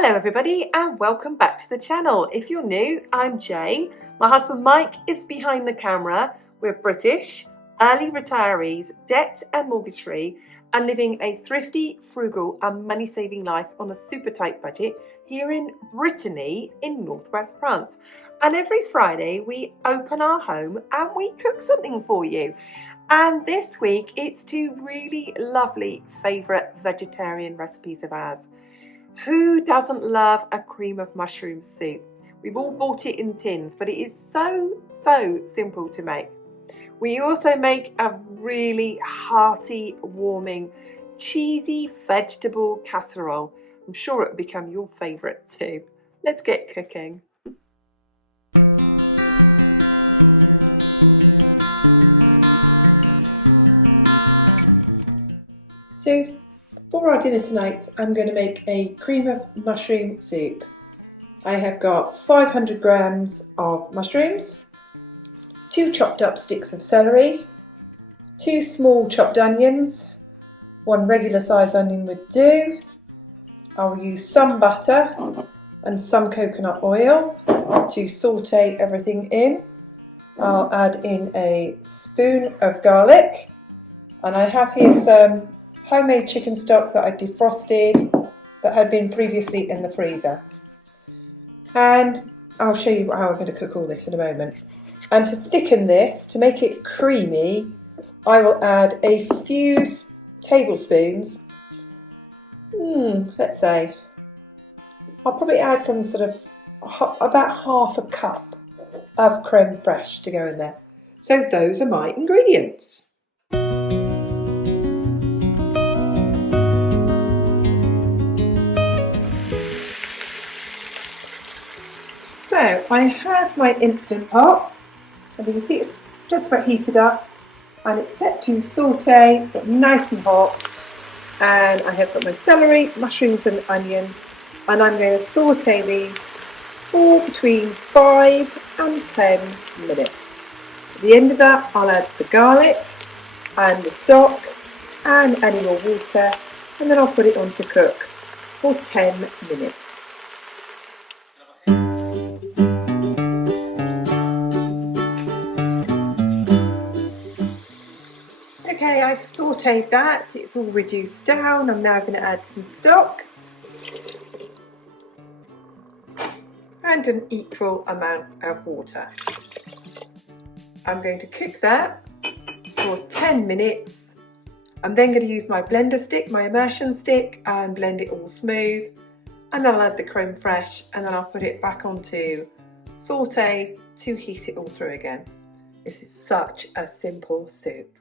Hello everybody and welcome back to the channel. If you're new, I'm Jane. My husband Mike is behind the camera. We're British, early retirees, debt and mortgage free, and living a thrifty, frugal and money-saving life on a super tight budget here in Brittany in northwest France. And every Friday we open our home and we cook something for you. And this week it's two really lovely favourite vegetarian recipes of ours. Who doesn't love a cream of mushroom soup? We've all bought it in tins, but it is so simple to make. We also make a really hearty, warming, cheesy vegetable casserole. I'm sure it will become your favourite too. Let's get cooking. So for our dinner tonight, I'm going to make a cream of mushroom soup. I have got 500 grams of mushrooms, 2 chopped up sticks of celery, 2 small chopped onions, 1 regular size onion would do. I'll use some butter and some coconut oil to saute everything in. I'll add in a spoon of garlic, and I have here some homemade chicken stock that I defrosted that had been previously in the freezer. And I'll show you how I'm going to cook all this in a moment. And to thicken this, to make it creamy, I will add a few tablespoons, let's say, I'll probably add from sort of about half a cup of creme fraiche to go in there. So those are my ingredients. So I have my Instant Pot, and you can see it's just about heated up and it's set to saute. It's got nice and hot, and I have got my celery, mushrooms and onions, and I'm going to saute these for between 5 and 10 minutes. At the end of that, I'll add the garlic and the stock and any more water, and then I'll put it on to cook for 10 minutes. Okay, I've sauteed that, it's all reduced down. I'm now going to add some stock and an equal amount of water. I'm going to cook that for 10 minutes. I'm then going to use my blender stick, my immersion stick, and blend it all smooth. And then I'll add the creme fraiche, and then I'll put it back onto saute to heat it all through again. This is such a simple soup.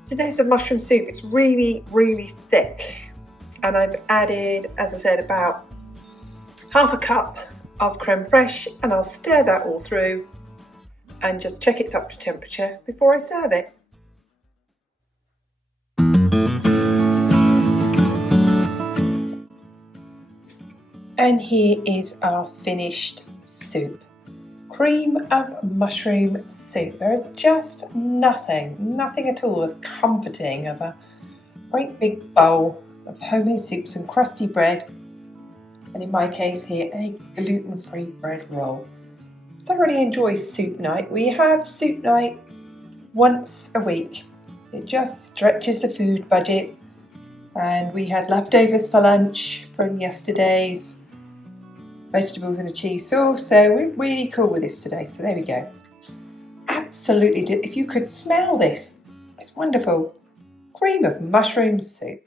So there's the mushroom soup. It's really thick, and I've added, as I said, about half a cup of creme fraiche, and I'll stir that all through and just check it's up to temperature before I serve it. And here is our finished soup. Cream of mushroom soup. There is just nothing at all as comforting as a great big bowl of homemade soup, some crusty bread, and in my case here, a gluten-free bread roll. Thoroughly enjoy soup night. We have soup night once a week. It just stretches the food budget, and we had leftovers for lunch from yesterday's vegetables and a cheese sauce, so we're really cool with this today. So there we go. Absolutely, if you could smell this, it's wonderful. Cream of mushroom soup.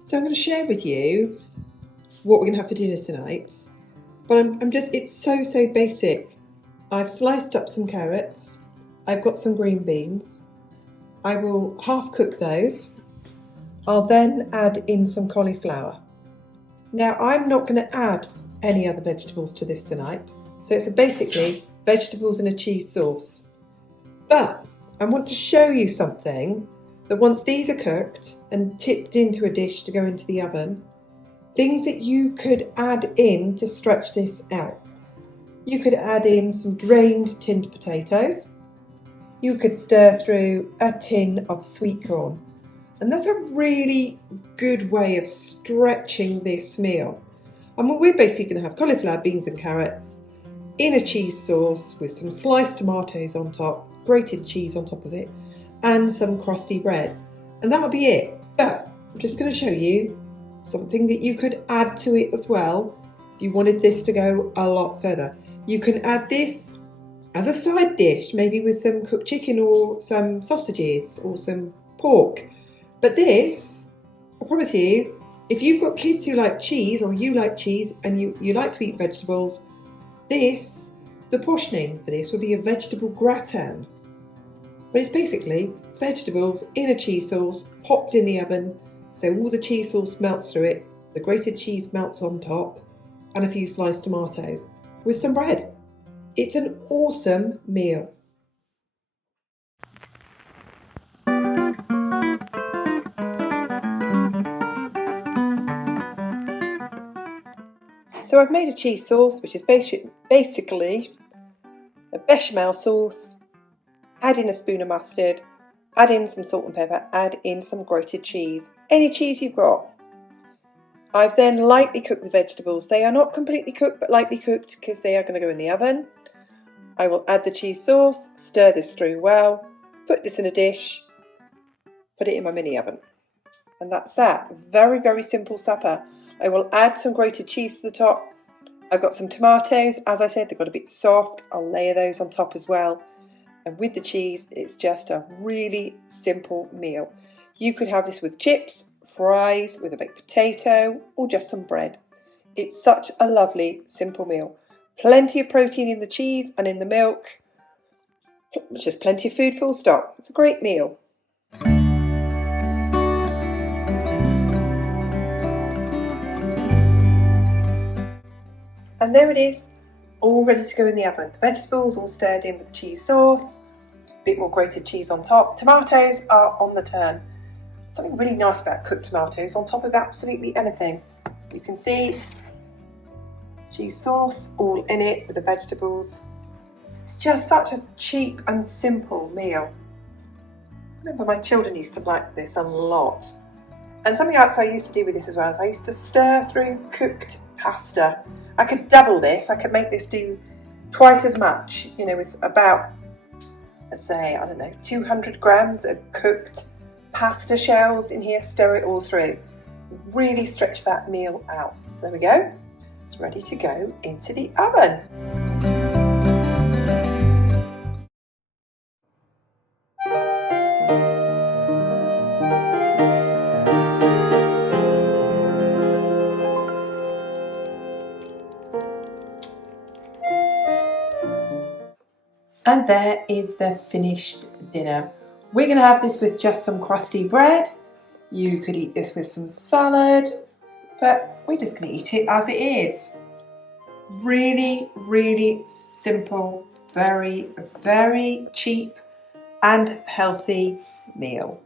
So I'm going to share with you what we're going to have for dinner tonight, but it's so basic. I've sliced up some carrots, I've got some green beans, I will half cook those, I'll then add in some cauliflower. Now I'm not going to add any other vegetables to this tonight, so it's basically vegetables and a cheese sauce. But I want to show you something that once these are cooked and tipped into a dish to go into the oven, things that you could add in to stretch this out. You could add in some drained tinned potatoes. You could stir through a tin of sweet corn. And that's a really good way of stretching this meal. And we're basically going to have cauliflower, beans and carrots in a cheese sauce with some sliced tomatoes on top, grated cheese on top of it, and some crusty bread. And that'll be it. But I'm just going to show you something that you could add to it as well if you wanted this to go a lot further. You can add this as a side dish, maybe with some cooked chicken or some sausages or some pork. But this, I promise you, if you've got kids who like cheese or you like cheese and you like to eat vegetables, the posh name for this would be a vegetable gratin. But it's basically vegetables in a cheese sauce popped in the oven, so all the cheese sauce melts through it, the grated cheese melts on top, and a few sliced tomatoes with some bread. It's an awesome meal. So I've made a cheese sauce, which is basically a bechamel sauce. Add in a spoon of mustard, add in some salt and pepper, add in some grated cheese, any cheese you've got. I've then lightly cooked the vegetables. They are not completely cooked, but lightly cooked because they are going to go in the oven. I will add the cheese sauce, stir this through well, put this in a dish, put it in my mini oven. And that's that. Very, very simple supper. I will add some grated cheese to the top. I've got some tomatoes. As I said, they've got a bit soft. I'll layer those on top as well. And with the cheese, it's just a really simple meal. You could have this with chips, fries, with a baked potato, or just some bread. It's such a lovely, simple meal. Plenty of protein in the cheese and in the milk. Just plenty of food, full stop. It's a great meal. And there it is, all ready to go in the oven. The vegetables all stirred in with the cheese sauce, a bit more grated cheese on top. Tomatoes are on the turn. Something really nice about cooked tomatoes on top of absolutely anything. You can see cheese sauce all in it with the vegetables. It's just such a cheap and simple meal. I remember my children used to like this a lot. And something else I used to do with this as well is I used to stir through cooked pasta. I could double this. I could make this do twice as much. You know, it's about, let's say, I don't know, 200 grams of cooked pasta shells in here. Stir it all through. Really stretch that meal out. So there we go. It's ready to go into the oven. And there is the finished dinner. We're going to have this with just some crusty bread. You could eat this with some salad, but we're just going to eat it as it is. Really, really simple, very, very cheap and healthy meal.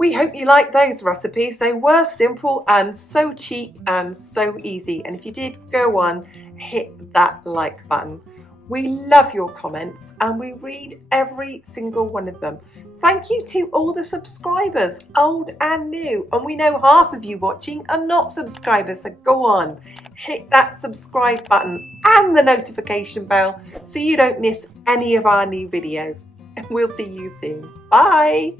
We hope you liked those recipes. They were simple and so cheap and so easy. And if you did, go on, hit that like button. We love your comments and we read every single one of them. Thank you to all the subscribers, old and new. And we know half of you watching are not subscribers, so go on, hit that subscribe button and the notification bell so you don't miss any of our new videos. And we'll see you soon. Bye.